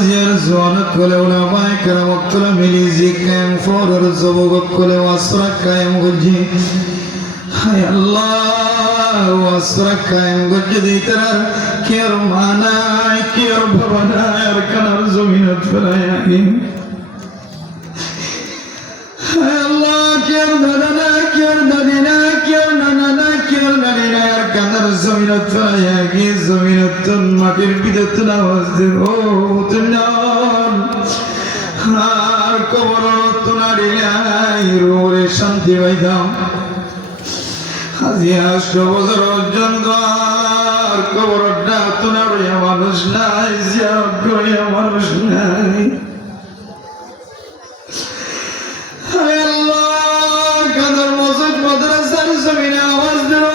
জিয়ার জওয়ানত কলে উলামায়ে কেরাম কলে মিলি জিকাম ফরর জবগত কলে ওয়াসরা কায়েম গজি হায় আল্লাহ ওয়াসরা কায়েম গজি দিতার কের মানাই কের ভবনা আর কানার জমিনত ফরায়াগিন হায় আল্লাহ কের দাদা কের দাদিনা কের নানা কের নানিনা আর কানার জমিনত ফরায়াগি জমিনত মাটির বিদত আওয়াজ দেব তুনার আর কবর তুনারিলাই রোরে শান্তি পাইতাম আজি 8 বছর অর্জন কর কবরটা তুনারিয়া মানুষ নাই জিয়ারত করিয়া মানুষ নাই হায় আল্লাহ কাদের মসজিদ মাদ্রাসার জমিনে আওয়াজ দেব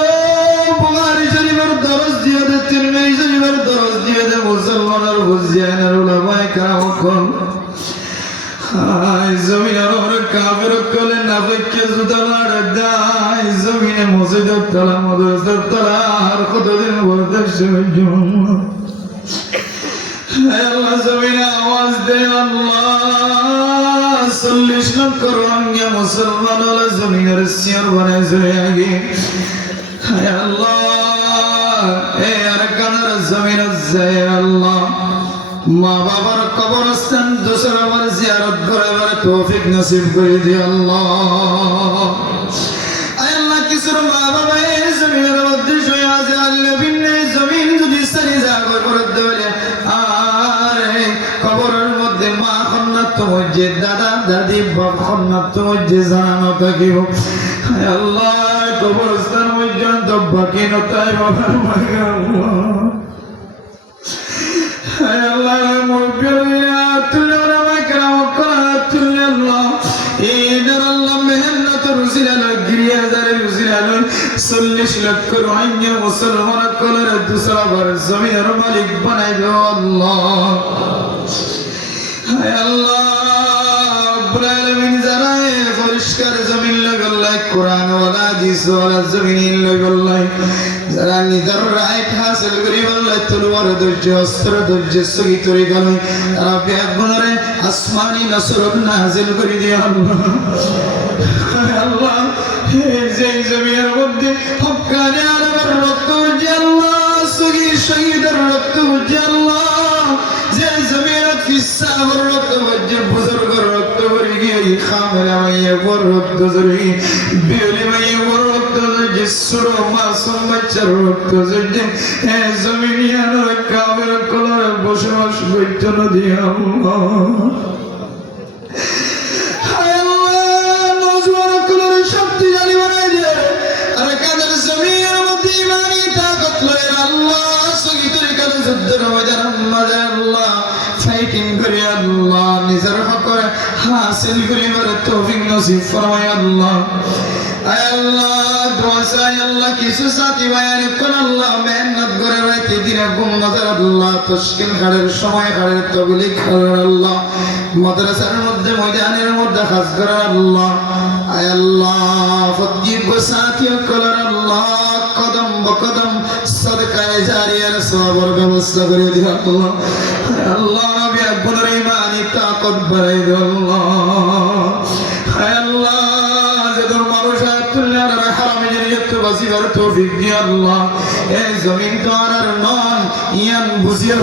বুখারী শরীফের দরস দিয়ে দে তিরমিজি শরীফের দরস দিয়ে দে মুসলমানের বুঝিয়ানের উলামায়ে কেরাম কোন হায় জমিনের ওরে কাফের কোলে নাফিককে জুতা লাড় দাই জমিনে মসজিদের তলা মাদ্রাসার তলা আর কতদিন বরদাস্ত করব হায় আল্লাহ জমিনে আওয়াজ দে আল্লাহ 40 লক্ষ রোহিঙ্গা মুসলমান ওলা জমিনের সিয়ার বানায় চলে আগে হায় আল্লাহ এ আর কানার জমিনের যায় আল্লাহ মা বাবার কবরস্থান দোসরাবার জিয়ারত করার তৌফিক নসিব করে দিও আল্লাহ আয় আল্লাহ কিসের মা বাবা এই জমিনের মধ্যে শুয়ে আছে আল্লাহ বিনে জমিন যদি সারি জাগর করে দেবে আর কবরের মধ্যে মা খন্নাত মসজিদ দাদা দাদি বাপ খন্নাত মসজিদ জানানো থাকিব হায় আল্লাহ কবরস্থান পর্যন্ত বাকি নতাই বাবার মাগে আল্লাহ হায় আল্লাহ মুরব্বিয়া তুলে ওলামায়ে কেরাম করা তুলে আল্লাহ এনার আল্লাহ মেহনত রুজিলাল গিরিয়াজারে রুজিলাল 40 লক্ষ রোহিঙ্গা মুসলমান কলর দুসরা বার জমিনের মালিক বানাই দাও আল্লাহ হায় আল্লাহ রব্বুল আলামিন যারা পরিষ্কার জমিন লাগাল্লাহ কোরআন ওয়ালা হাদিস ওয়ালা জমিন লাগাল্লাহ যারা নিজের রাইট হাসিল করি বললে তলোয়ার ধৈর্য অস্ত্র ধৈর্য সহি তরি গেল তারা ব্যাগুণরে আসমানি নসরত নাজিল করে দিয়ে আল্লাহ যে জমিনের মধ্যে হক্কানি আলমের রক্ত উজ্জে আল্লাহ সহি শহীদের রক্ত উজ্জে আল্লাহ যে জমিনের ফিসাবর রক্ত উজ্জে বুজুর্গর রক্ত ভরে গিয়ে খামেলা মাইয়া বর রক্ত জরি বিয়লি মাইয়া বর রক্ত জিসুর মাসুম বাচ্চার রক্ত জরি এ জমিনিয়ার কাবের কলরে বসবাস করতে নদী আল্লাহ হায় আল্লাহ নজওয়ান কলরে শক্তিশালী বানাই দে আর কাদের জমিনের মধ্যে ইমানি তাকত লয় আল্লাহ সহি তরিকার যুদ্ধের ময়দান মাঝে আল্লাহ ফাইটিং করে আল্লাহ নিজের হক হাসিল করিবার তৌফিক নসিব ফরমায় আল্লাহ আয় আল্লাহ দোয়া চাই আল্লাহ কিছু সাথী ভাইয়ের কোন আল্লাহ মেহনত করে রাইতে দিনে ঘুম নজর আল্লাহ তশকিল খাড়ের সময় খাড়ের তবলিগ খাড়ের আল্লাহ মাদ্রাসার মধ্যে ময়দানের মধ্যে খাস করার আল্লাহ আয় আল্লাহ ফজিব সাথী করার আল্লাহ কদম বকদম সদকায়ে জারিয়ার সওয়াবের ব্যবস্থা করে দিও আল্লাহ আল্লাহ নবী আকবরের ইমানি তাকত বাড়াই দাও আল্লাহ হায় আল্লাহ যদুর মানুষ আতুল্লাহর হারামে জান্নাত বাসিবার তৌফিক দিও আল্লাহ এই জমিন তো আর নন ইয়ান বুঝিয়া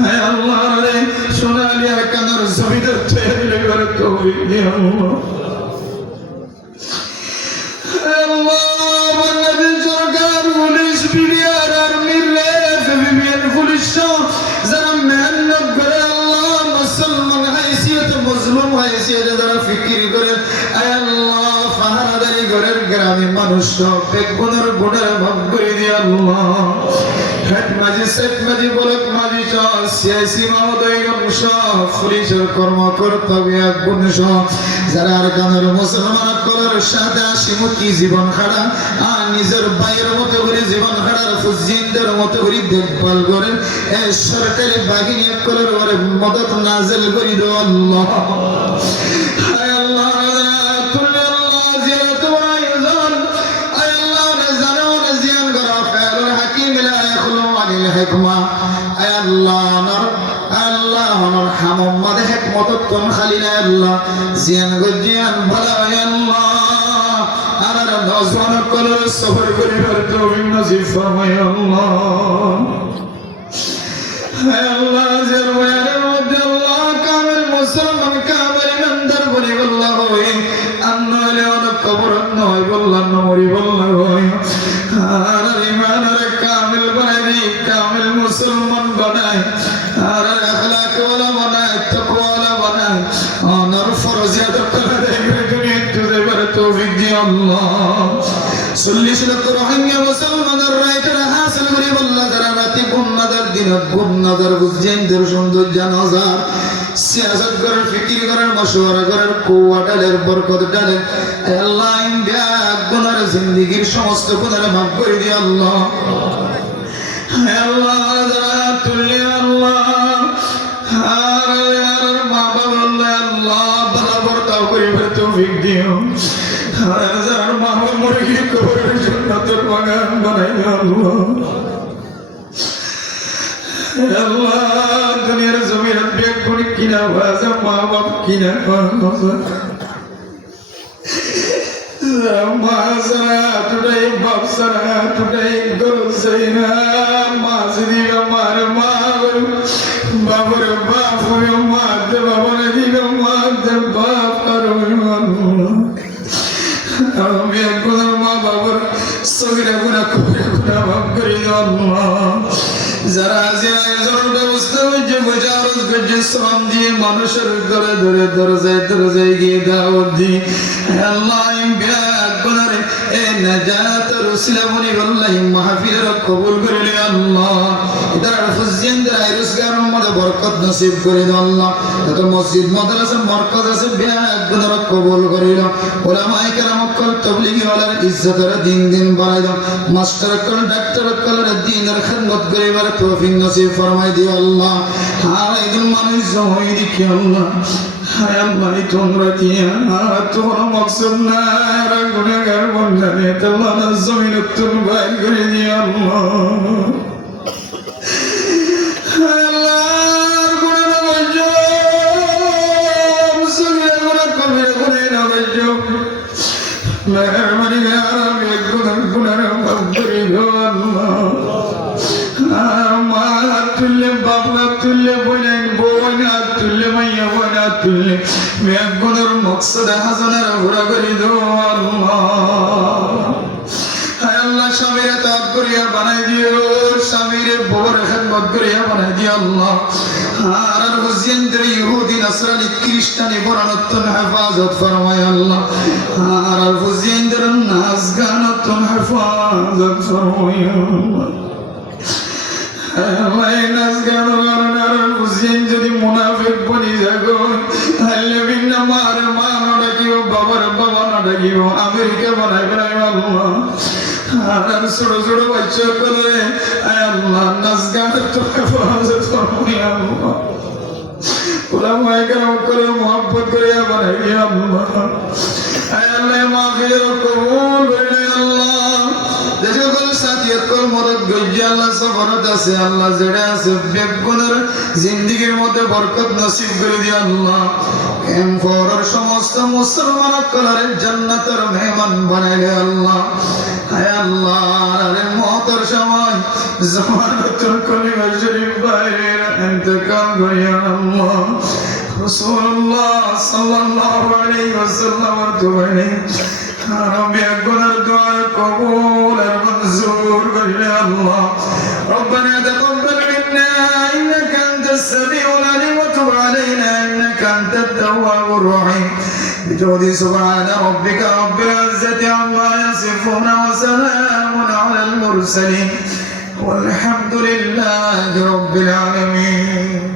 হায় আল্লাহ রে সোনালী আর কানার জমিনের তৈরি লাগবার তৌফিক দিও আল্লাহ আল্লাহ বাংলাদেশ সরকার পুলিশ বিডিআর আর্মি রেফ বিবিএন পুলিশ যারা মেহনত করে আল্লাহ মুসলমান হাইসিয়ত মুসলিম হাইসিয়ত যারা ফিকির করে আয় আল্লাহ ফাহাদারি ঘরের গ্রামে মানুষ বেগুনের গুণের ভাগ করে দিয়ে আল্লাহ হেড মাঝি সেট মাঝি বলক মাঝি সিয়াসি মহোদয়গণ সহ পুলিশের কর্মকর্তা গুণ সহ যারা আর গানের মুসলমান কলের সাথে হাসিমুখী জীবন খাড়া আর নিজের ভাইয়ের মতো করে জীবন খাড়ার ফুজিনদের মতো করে দেখভাল করেন এই সরকারি বাহিনী কলের ওরে মদত নাজিল করে দাও আল্লাহ হায় আল্লাহ তুল্লে আল্লাহ জিয়ারত ওয়াইজন আয় আল্লাহ জানো না জিয়ান করা ফায়লুল হাকিম লা ইয়াখলু আনিল হিকমা আয় আল্লাহ হনর হামম্মাদে হেকমতত কোন খালি না আল্লাহ জিয়ান গজিয়ান ভালা আল্লাহ আর নজওয়ান কলর সফর করিবার তৌফিক নসিব ফরমায় আল্লাহ হে আল্লাহ জারওয়ারের মধ্যে আল্লাহ কামেল মুসলমান কামেল ইমানদার বলি আল্লাহ হই আন্নলে অনেক কবর নয় বললাম মরি বললাম হই আর ইমানের কামেল বানাই কামেল মুসলমান বানাই আর আখলাক ওয়ালা বানাই তাকওয়া ওয়ালা বানাই অনর ফরজিয়াত করে দুনিয়া তুই বার তৌফিক দি আল্লাহ 40 লক্ষ রোহিঙ্গা মুসলমানের রাইটের হাসিল করি আল্লাহ যারা রাতে গুণনাদার দিনত গুণনাদার বুঝেনদের সৌন্দর্য নজর সিয়াসত করার ফিকির করার মশওয়ারা করার কুওয়া ডালের বরকত ডালের আল্লাহ ইন্ডিয়া গুনার জিন্দেগীর সমস্ত গুনাহ মাফ করে দি আল্লাহ হে আল্লাহ যারা তুল্লি আল্লাহ আর মা বাবা আল্লাহ ভালো বরকত করিবার তৌফিক দিও আর যারা মা বাবা মরে গিয়ে কবরের জান্নাতের বাগান বানাইও আল্লাহ আল্লাহ দুনিয়ার জমিন বেক করে কিনা বাজা মা বাপ কিনা মা সারা টুটাই বাপ সারা টুটাই গরু সাইনা মা দিবা মার মা বাবার বাপ মা দে বাবার দিবা মা দে বাপ আর আমি একবার মা বাবার সগিরা গুনাহ করে গুনাহ মাফ করে দাও আল্লাহ যারা জরুর ব্যবস্থা হয়েছে মুজারজ গজ্জে শ্রম দিয়ে মানুষের ঘরে ধরে দরজায় গিয়ে দাওয়াত দি আল্লাহ গুনারে এ নাজাত রসিলা বলি আল্লাহ মাহফিলের কবুল করে নে আল্লাহ ইদার ফুজিয়ানদের রোজগারের মধ্যে বরকত নসিব করে দাও আল্লাহ যত মসজিদ মাদ্রাসা মারকাজ আছে গুনার কবুল করে দাও উলামায়ে কেরাম কল তাবলীগী ওয়ালার ইজ্জতের দিন দিন বাড়াই দাও master call doctor call দ্বীনের Khidmat করিবার তৌফিক নসিব ফরমাই দিও আল্লাহ আর একজন মানুষ জমই দেখি আল্লাহ হায় আল্লাহ তোমরা কি তোমার মকসদ না আর গুনাহগার বন্দারে আল্লাহ জমিন তুন বাইর করে দিও আল্লাহ হায় আল্লাহ গুনাহ নবজো মুসলিম গুনাহ কবিরা গুনাহ নবজো মেহরবানি করে গুনাহ মাফ করে দিও আল্লাহ মা তুল্লে বাবা তুল্লে বোনেন বোনা তুল্লে মাইয়া বোনা তুল্লে মেঘগুলোর মকসদ হাসানের ঘোরা করে দো আল্লাহ হায় আল্লাহ স্বামীর তাপ করিয়া বানাই দিও স্বামীর বউর খেদমত করিয়া বানাই দিও আল্লাহ আর হুজেন্দ্র ইহুদি নাসরানি খ্রিস্টানি বরানত্তন হেফাজত ফরমায় আল্লাহ আর হুজেন্দ্র নাচ গানত্তন হেফাজত ফরমায় আল্লাহ যদি মুনাফিক বনি যাগো তাহলে ভিন্ন মার মা না ডাকিও বাবার বাবা না ডাকিও আমেরিকা বানাই বানাই আল্লাহ আর ছোট ছোট বাচ্চা করে আল্লাহ নাচ গানের তো হেফাজত ফরমাই আল্লাহ উলামায়ে কেরাম করে মুহাব্বত করিয়া বানাই আল্লাহ আল্লাহ মাগফিরাত কবুল করে আল্লাহ দেশে কল সাথিয়ত কল মরদ গজ্জে আল্লাহ সফরত আছে আল্লাহ জেড়ে আছে বেগুনের জিন্দেগীর মধ্যে বরকত নসিব করে দি আল্লাহ এম ফরর সমস্ত মুসলমান কলরে জান্নাতের মেহমান বানাইলে আল্লাহ হায় আল্লাহ আরে মওতের সময় জামানাতুল কলিমা শরীফ বাইরে ইন্তেকাল করিয়া আল্লাহ রাসূলুল্লাহ সাল্লাল্লাহু আলাইহি ওয়াসাল্লাম তুবাইনি ربي أكون الدعاء قبول المنزور قل الله ربنا تقبل منا إنك أنت السميع العليم وتب علينا إنك أنت التواب الرحيم بجود سبحان ربك رب العزة عما يصفون وسلام على المرسلين والحمد لله رب العالمين